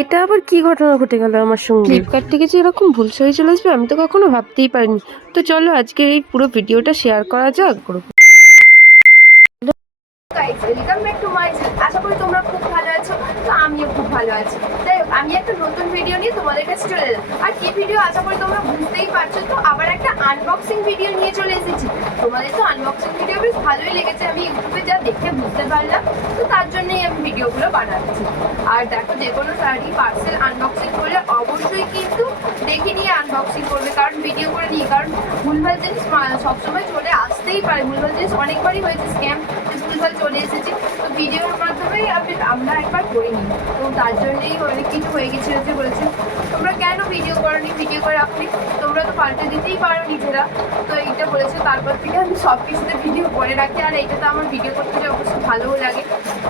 এটা আবার কি ঘটনা ঘটে গেল আমার সঙ্গে? ফ্লিপকার্ট থেকে যে এরকম ভুল হয়ে চলে আসবে আমি তো কখনো ভাবতেই পারিনি। তো চলো আজকে এই পুরো ভিডিওটা শেয়ার করা যাক। আশা করি তোমরা খুব ভালো আছো। তো আমিও খুব ভালো আছি। যাই হোক, আমি একটা নতুন ভিডিও নিয়ে তোমাদের কাছে চলে এলাম। আর কি ভিডিও আশা করি তোমরা বুঝতেই পারছো। তো আবার একটা আনবক্সিং ভিডিও নিয়ে চলে এসেছি। তোমাদের তো আনবক্সিং ভিডিও বেশ ভালোই লেগেছে, আমি ইউটিউবে যা দেখে বুঝতে পারলাম। তো তার জন্যই আমি ভিডিওগুলো বানাচ্ছি। আর দেখো, যে কোনো শাড়ি পার্সেল আনবক্সিং করলে অবশ্যই কিন্তু দেখে নিয়ে আনবক্সিং করবে, কারণ ভিডিও করে নিয়ে, কারণ ভুলভাল জিনিস সবসময় চলে আসতেই পারে। ভুলভাল জিনিস অনেকবারই হয়েছে, স্ক্যাম ভুলভাল চলে এসেছে। তো ভিডিওর মাধ্যমেই আমরা একবার করিনি, তো তার জন্যই অনেক কিছু হয়ে গেছে বলেছে তোমরা কেন ভিডিও করোনি, ভিডিও করে রাখনি, তোমরা তো পাল্টে দিতেই পারো নিজেরা। তো এইটা বলেছে, তারপর থেকে আমি সব কিছুতে ভিডিও করে রাখি। আর এইটা তো আমার ভিডিও করতে অবশ্যই ভালোও লাগে।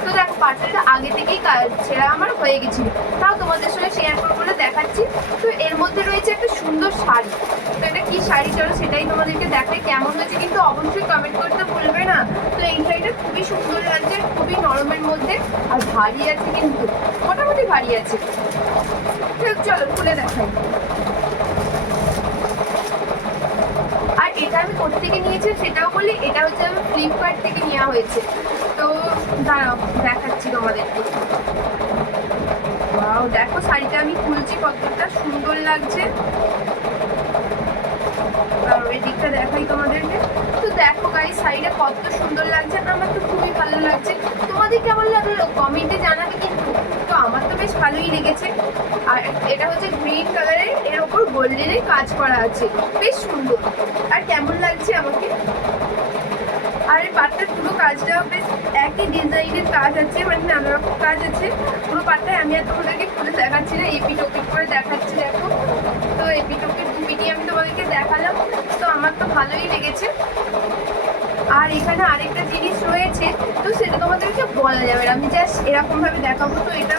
তো দেখো, পার্সেলটা আগে থেকেই ছেঁড়া আমার হয়ে গেছিল, তাও তোমাদের সঙ্গে শেয়ার করবো বলে দেখাচ্ছি। তো এর মধ্যে রয়েছে একটা সুন্দর শাড়ি। তো এটা কি শাড়ি, চলো সেটাই তোমাদেরকে দেখাই। কেমন হয়েছে কিন্তু অবশ্যই কমেন্ট করতে ভুলবে না। তো এই শাড়িটা খুবই সুন্দর লাগছে, খুবই নরমের মধ্যে, আর ভারী আছে, কিন্তু মোটামুটি ভারী আছে। চলো খুলে দেখাই। আর এটা আমি কোথা থেকে নিয়েছি সেটাও বলি, এটা হচ্ছে আমি ফ্লিপকার্ট থেকে নেওয়া হয়েছে। তো দাঁড়াও দেখাচ্ছি তোমাদেরকে। ওয়াও, দেখো শাড়িটা আমি খুলছি, কতটা সুন্দর লাগছে। এই দিকটা দেখাই তোমাদেরকে। তো দেখো গাইস, শাড়িটা কত সুন্দর লাগছে, আমার তো খুবই ভালো লাগছে। তোমাদের কেমন লাগলো কমেন্টে জানাবে কিন্তু। তো আমার তো বেশ ভালোই লেগেছে। আর এটা হচ্ছে গ্রিন কালারের, এর ওপর গোল্ডেনের কাজ করা আছে, বেশ সুন্দর। আর কেমন লাগছে আমাকে। আর এই পাটটার পুরো কাজটা বেশ একই ডিজাইনের কাজ আছে, মানে নানা রকম কাজ আছে পুরো পাটটায়। আমি আর তোমাদেরকে খুলে দেখাচ্ছি না, এপিট ওপিট করে দেখাচ্ছি। দেখো, তো এপিট ওপিট দুপিটি আমি তোমাদেরকে দেখালাম। তো আমার তো ভালোই লেগেছে। আর এখানে আরেকটা জিনিস রয়েছে, তো সেটা তোমাদেরকে বলা যাবে না, আমি জাস্ট এরকম ভাবে দেখাবো। তো এটা,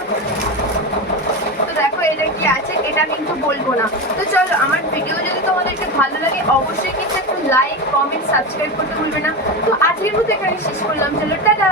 তো দেখো এটা কি আছে, এটা কিন্তু বলবো না। তো চলো, আমার ভিডিও যদি তোমাদেরকে ভালো লাগে অবশ্যই কিন্তু একটু লাইক, কমেন্ট, সাবস্ক্রাইব করতে ভুলবে না। তো আজকের মতো এখানে শেষ করলাম, চলো টাটা।